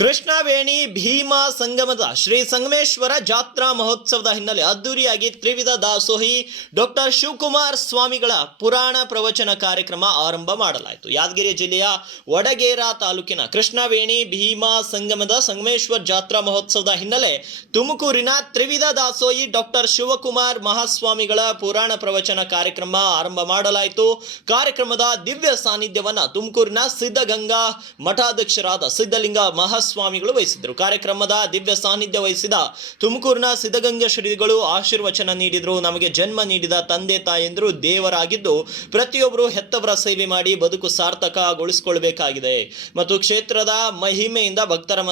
ಕೃಷ್ಣವೇಣಿ ಭೀಮಾ ಸಂಗಮದ ಶ್ರೀ ಸಂಗಮೇಶ್ವರ ಜಾತ್ರಾ ಮಹೋತ್ಸವದ ಹಿನ್ನೆಲೆ ಅದ್ದೂರಿಯಾಗಿ ತ್ರಿವಿಧ ದಾಸೋಹಿ ಡಾಕ್ಟರ್ ಶಿವಕುಮಾರ್ ಸ್ವಾಮಿಗಳ ಪುರಾಣ ಪ್ರವಚನ ಕಾರ್ಯಕ್ರಮ ಆರಂಭ ಮಾಡಲಾಯಿತು. ಯಾದಗಿರಿ ಜಿಲ್ಲೆಯ ವಡಗೇರಾ ತಾಲೂಕಿನ ಕೃಷ್ಣವೇಣಿ ಭೀಮಾ ಸಂಗಮದ ಸಂಗಮೇಶ್ವರ ಜಾತ್ರಾ ಮಹೋತ್ಸವದ ಹಿನ್ನೆಲೆ ತುಮಕೂರಿನ ತ್ರಿವಿಧ ದಾಸೋಹಿ ಡಾಕ್ಟರ್ ಶಿವಕುಮಾರ್ ಮಹಾಸ್ವಾಮಿಗಳ ಪುರಾಣ ಪ್ರವಚನ ಕಾರ್ಯಕ್ರಮ ಆರಂಭ ಮಾಡಲಾಯಿತು. ಕಾರ್ಯಕ್ರಮದ ದಿವ್ಯ ಸಾನ್ನಿಧ್ಯವನ್ನು ತುಮಕೂರಿನ ಸಿದ್ಧಗಂಗಾ ಮಠಾಧ್ಯಕ್ಷರಾದ ಸಿದ್ಧಲಿಂಗ ಮಹಾಸ್ವಾಮಿಗಳು ವಹಿಸಿದರು. ಕಾರ್ಯಕ್ರಮದ ದಿವ್ಯ ಸಾನ್ನಿಧ್ಯ ವಹಿಸಿದ ತುಮಕೂರಿನ ಸಿದ್ಧಗಂಗಾ ಶ್ರೀಗಳು ಆಶೀರ್ವಚನ ನೀಡಿದರು. ನಮಗೆ ಜನ್ಮ ನೀಡಿದ ತಂದೆ ತಾಯಂದಿರು ದೇವರಾಗಿದ್ದು ಪ್ರತಿಯೊಬ್ಬರು ಹೆತ್ತವರ ಸೇವೆ ಮಾಡಿ ಬದುಕು ಸಾರ್ಥಕಗೊಳಿಸಿಕೊಳ್ಳಬೇಕಾಗಿದೆ ಮತ್ತು ಕ್ಷೇತ್ರದ ಮಹಿಮೆಯಿಂದ ಭಕ್ತರ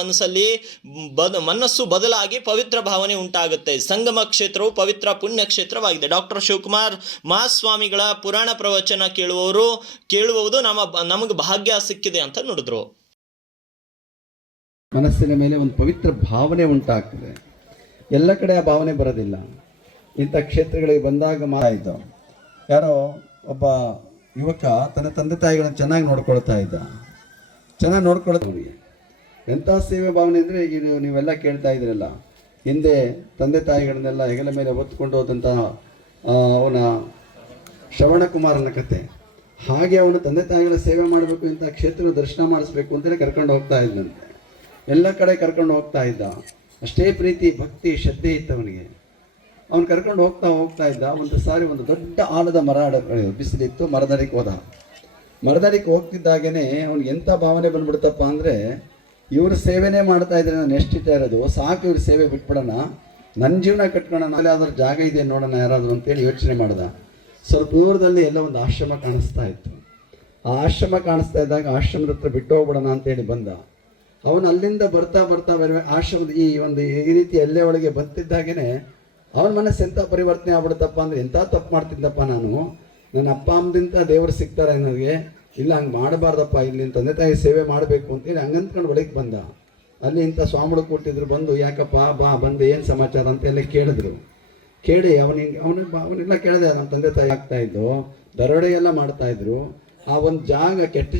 ಮನಸ್ಸು ಬದಲಾಗಿ ಪವಿತ್ರ ಭಾವನೆ ಉಂಟಾಗುತ್ತೆ. ಸಂಗಮ ಕ್ಷೇತ್ರವು ಪವಿತ್ರ ಪುಣ್ಯ ಕ್ಷೇತ್ರವಾಗಿದೆ. ಡಾಕ್ಟರ್ ಶಿವಕುಮಾರ್ ಮಹಾಸ್ವಾಮಿಗಳ ಪುರಾಣ ಪ್ರವಚನ ಕೇಳುವುದು ನಮಗೆ ಭಾಗ್ಯ ಸಿಕ್ಕಿದೆ ಅಂತ ನುಡಿದ್ರು. ಮನಸ್ಸಿನ ಮೇಲೆ ಒಂದು ಪವಿತ್ರ ಭಾವನೆ ಉಂಟಾಗ್ತದೆ. ಎಲ್ಲ ಕಡೆ ಆ ಭಾವನೆ ಬರೋದಿಲ್ಲ. ಇಂಥ ಕ್ಷೇತ್ರಗಳಿಗೆ ಬಂದಾಗ ಮಾತಾಯಿತು. ಯಾರೋ ಒಬ್ಬ ಯುವಕ ತನ್ನ ತಂದೆ ತಾಯಿಗಳನ್ನು ಚೆನ್ನಾಗಿ ನೋಡ್ಕೊಳ್ತಾ ಇದ್ದ. ಚೆನ್ನಾಗಿ ನೋಡ್ಕೊಳ್ತವನಿಗೆ ಎಂಥ ಸೇವೆ ಭಾವನೆ ಅಂದರೆ ಇದು ನೀವೆಲ್ಲ ಕೇಳ್ತಾ ಇದ್ರಲ್ಲ, ಹಿಂದೆ ತಂದೆ ತಾಯಿಗಳನ್ನೆಲ್ಲ ಹೆಗಲ ಮೇಲೆ ಹೊತ್ಕೊಂಡು ಹೋದಂಥ ಅವನ ಶ್ರವಣಕುಮಾರನ ಕತೆ. ಹಾಗೆ ಅವನು ತಂದೆ ತಾಯಿಗಳ ಸೇವೆ ಮಾಡಬೇಕು, ಇಂಥ ಕ್ಷೇತ್ರದ ದರ್ಶನ ಮಾಡಿಸ್ಬೇಕು ಅಂತಲೇ ಕರ್ಕೊಂಡು ಹೋಗ್ತಾ ಇದ್ದಂತೆ. ಎಲ್ಲ ಕಡೆ ಕರ್ಕೊಂಡು ಹೋಗ್ತಾ ಇದ್ದ. ಅಷ್ಟೇ ಪ್ರೀತಿ ಭಕ್ತಿ ಶ್ರದ್ಧೆ ಇತ್ತು ಅವನಿಗೆ. ಅವನು ಕರ್ಕೊಂಡು ಹೋಗ್ತಾ ಇದ್ದ. ಒಂದು ಸಾರಿ ಒಂದು ದೊಡ್ಡ ಆಲದ ಮರ ಬಿಸಿಲಿತ್ತು. ಮರದಡಿಗೆ ಹೋದ. ಮರದಡಿಗೆ ಹೋಗ್ತಿದ್ದಾಗೇ ಅವ್ನಿಗೆ ಎಂಥ ಭಾವನೆ ಬಂದ್ಬಿಡ್ತಪ್ಪ ಅಂದರೆ, ಇವ್ರ ಸೇವೆನೇ ಮಾಡ್ತಾ ಇದ್ರೆ ನಾನು ಎಷ್ಟಿತ ಇರೋದು, ಸಾಕು ಇವ್ರ ಸೇವೆ ಬಿಟ್ಬಿಡೋಣ, ನನ್ನ ಜೀವನ ಕಟ್ಕೊಳ್ಳೋಣ, ಅಲ್ಲಿ ಯಾವ್ದಾದ್ರು ಜಾಗ ಇದೆ ನೋಡೋಣ ಯಾರಾದರೂ ಅಂತೇಳಿ ಯೋಚನೆ ಮಾಡ್ದ. ಸ್ವಲ್ಪ ದೂರದಲ್ಲಿ ಎಲ್ಲ ಒಂದು ಆಶ್ರಮ ಕಾಣಿಸ್ತಾ ಇತ್ತು. ಆ ಆಶ್ರಮ ಕಾಣಿಸ್ತಾ ಇದ್ದಾಗ ಆಶ್ರಮದ ಹತ್ರ ಬಿಟ್ಟು ಹೋಗ್ಬಿಡೋಣ ಅಂತೇಳಿ ಬಂದ. ಅವನು ಅಲ್ಲಿಂದ ಬರ್ತಾ ಆಶ್ರಮದ ಈ ರೀತಿ ಎಲ್ಲೆ ಒಳಗೆ ಬಂತಿದ್ದಾಗೇ ಅವನ ಮನಸ್ಸು ಎಂಥ ಪರಿವರ್ತನೆ ಆಗ್ಬಿಡುತ್ತಪ್ಪ ಅಂದರೆ, ಎಂಥ ತಪ್ಪು ಮಾಡ್ತಿದ್ದಪ್ಪ ನಾನು, ನನ್ನ ಅಪ್ಪ ಅಮ್ಮದಿಂದ ದೇವರು ಸಿಗ್ತಾರೆ ನನಗೆ, ಇಲ್ಲ ಹಂಗೆ ಮಾಡಬಾರ್ದಪ್ಪ, ಇಲ್ಲಿ ತಂದೆ ತಾಯಿ ಸೇವೆ ಮಾಡಬೇಕು ಅಂತೇಳಿ ಹಂಗಂತ್ಕೊಂಡು ಒಳಗೆ ಬಂದ. ಅಲ್ಲಿ ಇಂಥ ಸ್ವಾಮಿಗಳು ಕೊಟ್ಟಿದ್ರು. ಬಂದು ಯಾಕಪ್ಪ ಬಂದು ಏನು ಸಮಾಚಾರ ಅಂತ ಎಲ್ಲ ಕೇಳಿದ್ರು. ಕೇಳಿ ಅವನೆಲ್ಲ ಕೇಳಿದೆ. ನಮ್ಮ ತಂದೆ ತಾಯಿ ಆಗ್ತಾಯಿದ್ದು, ದರೋಡೆ ಎಲ್ಲ ಮಾಡ್ತಾಯಿದ್ರು. ಆ ಒಂದು ಜಾಗ ಕೆಟ್ಟ